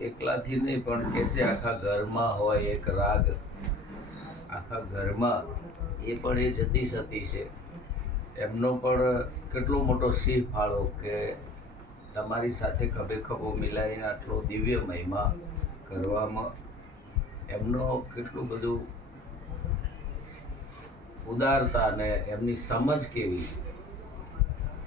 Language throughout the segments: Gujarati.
એકલાથી નહીં, પણ કે છે આખા ઘરમાં હોય એક રાગ. આખા ઘરમાં એ પણ એ જતી સતી છે. એમનો પણ કેટલો મોટો સિંહ ફાળો કે તમારી સાથે ખભે ખભો મિલાવીને આટલો દિવ્ય મહિમા કરવામાં એમનો કેટલું બધું ઉદારતા અને એમની સમજ કેવી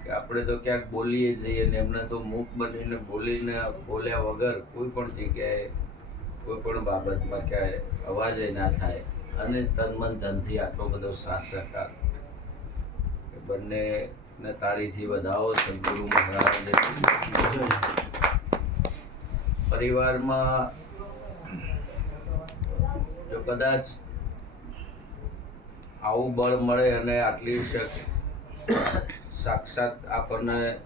કે આપણે તો ક્યાંક બોલીએ જઈએ ને એમને તો મૂક બનીને બોલીને બોલ્યા વગર કોઈ પણ જગ્યાએ, કોઈ પણ બાબતમાં ક્યાંય અવાજ ના થાય. અને તન મન ધનથી આટલો બધો સાથ સહકાર બંનેને તારીથી વધાવો સદગુરુ મહારાજને પરિવારમાં જો કદાચ આવું બળ મળે અને આટલી શક સાક્ષાત આપણને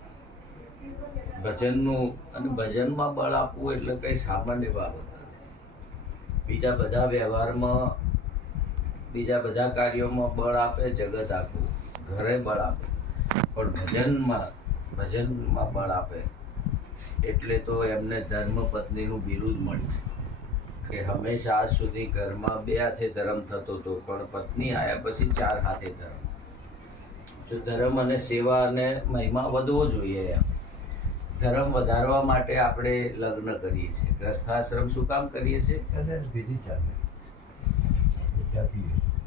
ભજનનું અને ભજનમાં બળ આપવું એટલે કંઈ સામાન્ય બાબત નથી. બીજા બધા વ્યવહારમાં, બીજા બધા કાર્યોમાં બળ આપે, જગત આખું ઘરે બળ આપે. પણ ભજનમાં ભજનમાં બળ આપે એટલે તો એમને ધર્મ પત્નીનું બિરુદ મળ્યું. કે હંમેશા આજ સુધી ઘરમાં બે હાથે ધર્મ થતો હતો, પણ પત્ની આવ્યા પછી ચાર હાથે ધર્મ. જો ધર્મ અને સેવા અને મહિમા વધવો જોઈએ એમ. ધર્મ વધારવા માટે આપણે લગ્ન કરીએ છીએ. ગ્રસ્થાશ્રમ શું કામ કરીએ છીએ? અને વિધિ ચાલે.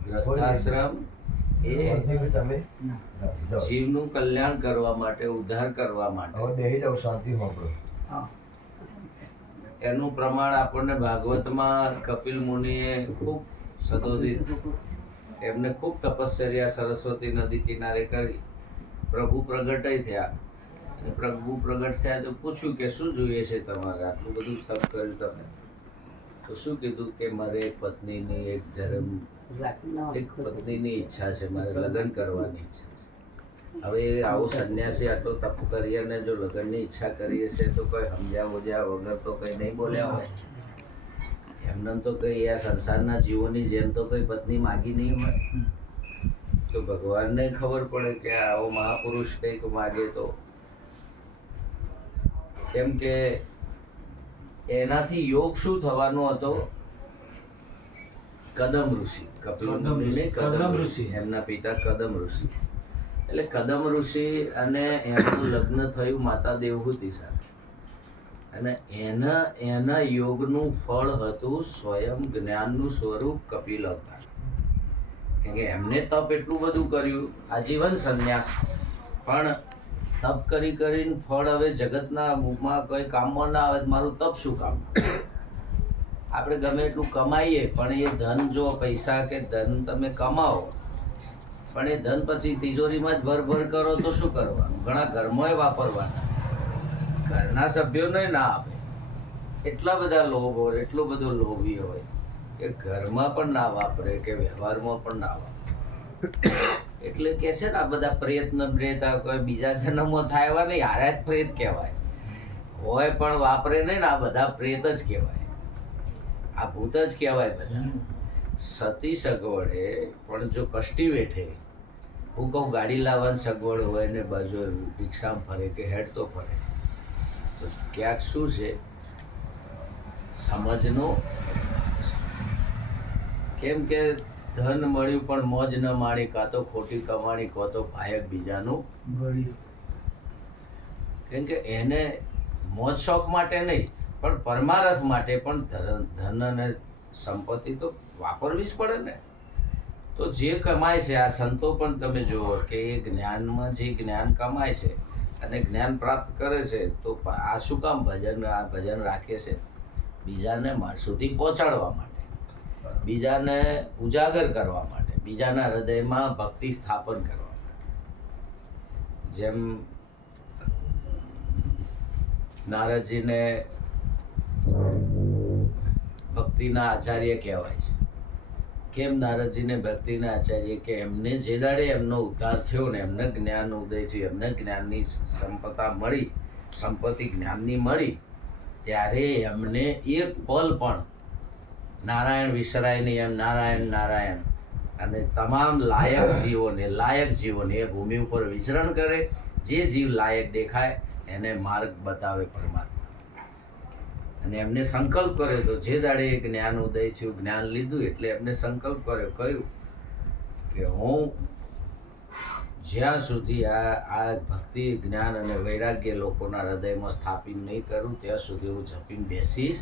ગ્રસ્થાશ્રમ એ તમે જીવનું કલ્યાણ કરવા માટે ઉદ્ધાર કરવા માટે. શાંતિ એનું પ્રમાણ આપણને ભાગવતમાં કપિલ મુનિએ ખૂબ સદોદિત એમને ખૂબ તપશ્ચર્યા સરસ્વતી નદી કિનારે કરી. પ્રભુ પ્રગટય થયા. પ્રભુ પ્રગટ થયા તો પૂછ્યું કે શું જોઈએ છે તમારે? આટલું બધું તપ કર્યું તમે. તો શું કીધું કે મારે એક પત્નીની એક ધર્મ, એક પત્નીની ઈચ્છા છે, મારે લગ્ન કરવાની છે. હવે આવો સંન્યાસી આટલો તપ કરી અને જો લગ્નની ઈચ્છા કરીએ છે તો કોઈ સમજ્યા બોલ્યા વગર તો કંઈ નહીં બોલ્યા હોય. એમને તો કઈ આ સંસારના જીવોની જેમ તો કઈ પત્ની માગી નહીં હોય. તો ભગવાનને ખબર પડે કે આવો મહાપુરુષ કંઈક માગે તો. કેમ કે એનાથી યોગ શું થવાનો હતો? કદમ ઋષિ. કપિલ કદમ ઋષિ. એમના પિતા કદમ ઋષિ. એટલે કદમ ઋષિ અને એમનું લગ્ન થયું માતા દેવહૂતિ સાથે. અને એના એના યોગનું ફળ હતું સ્વયં જ્ઞાનનું સ્વરૂપ કપિલ અવતાર. કેમ કે એમને તપ એટલું બધું કર્યું, આજીવન સંન્યાસ. પણ તપ કરી કરીને ફળ હવે જગતના મુખમાં કોઈ કામમાં ના આવે મારું તપ શું કામ? આપણે ગમે એટલું કમાઈએ, પણ એ ધન જો પૈસા કે ધન તમે કમાવો, પણ એ ધન પછી તિજોરીમાં જ ભર ભર કરો તો શું કરવાનું? ઘણા ઘરમાં વાપરવાના. ઘરના સભ્યોને ના આપે. એટલા બધા લોભ હોય, એટલો બધો લોભી હોય કે ઘરમાં પણ ના વાપરે કે વ્યવહારમાં પણ ના વાપરે. એટલે કે છે ને આ બધા પ્રયત્ન પ્રેત કોઈ બીજા જન્મો થાય એવા નહીં, હારે જ પ્રેત કહેવાય. હોય પણ વાપરે નહીં ને આ બધા પ્રેત જ કહેવાય. આ ભૂત જ કહેવાય બધા. સતી સગવડે, પણ જો કષ્ટી વેઠે, હું કહું ગાડી લાવવાની સગવડ હોય ને બાજુ રિક્ષામાં ફરે કે હેડ તો ફરે. તો ક્યાંક શું છે? સમજનો. કેમ કે ધન મળ્યું પણ મોજ ન માણી કાં તો ખોટી કમાણી કાં તો ભાયક બીજાનું. કેમ કે એને મોજ શોખ માટે નહીં પણ પરમારથ માટે પણ ધન ધન અને સંપત્તિ તો વાપરવી જ પડે ને. તો જે કમાય છે આ સંતો પણ તમે જુઓ કે એ જ્ઞાનમાં જે જ્ઞાન કમાય છે અને જ્ઞાન પ્રાપ્ત કરે છે, તો આ શું કામ ભજન ભજન રાખે છે? બીજાને સુધી પહોંચાડવા માટે. બીજાને ઉજાગર કરવા માટે. બીજાના હૃદયમાં ભક્તિ સ્થાપન કરવા માટે. જેમ નારદજીને ભક્તિના આચાર્ય કહેવાય છે. કેમ નારદજીને ભક્તિના આચાર્ય કે એમને જે દાડે એમનો ઉદ્ધાર થયો ને એમને જ્ઞાન ઉદય થયું, એમને જ્ઞાનની સંપતા મળી, સંપત્તિ જ્ઞાનની મળી, ત્યારે એમને એક પલ પણ નારાયણ વિસરાય નહીં, એમ નારાયણ નારાયણ. અને તમામ લાયક જીવોને લાયક જીવોને એ ભૂમિ ઉપર વિચરણ કરે, જે જીવ લાયક દેખાય, એને માર્ગ બતાવે પરમાત્મા. અને એમને સંકલ્પ કર્યો તો જે દાડે એ જ્ઞાન ઉદય થયું, જ્ઞાન લીધું એટલે એમને સંકલ્પ કર્યો, કહ્યું કે હું જ્યાં સુધી આ આ ભક્તિ, જ્ઞાન અને વૈરાગ્ય લોકોના હૃદયમાં સ્થાપિત નહીં કરું, ત્યાં સુધી હું જપીને બેસીશ.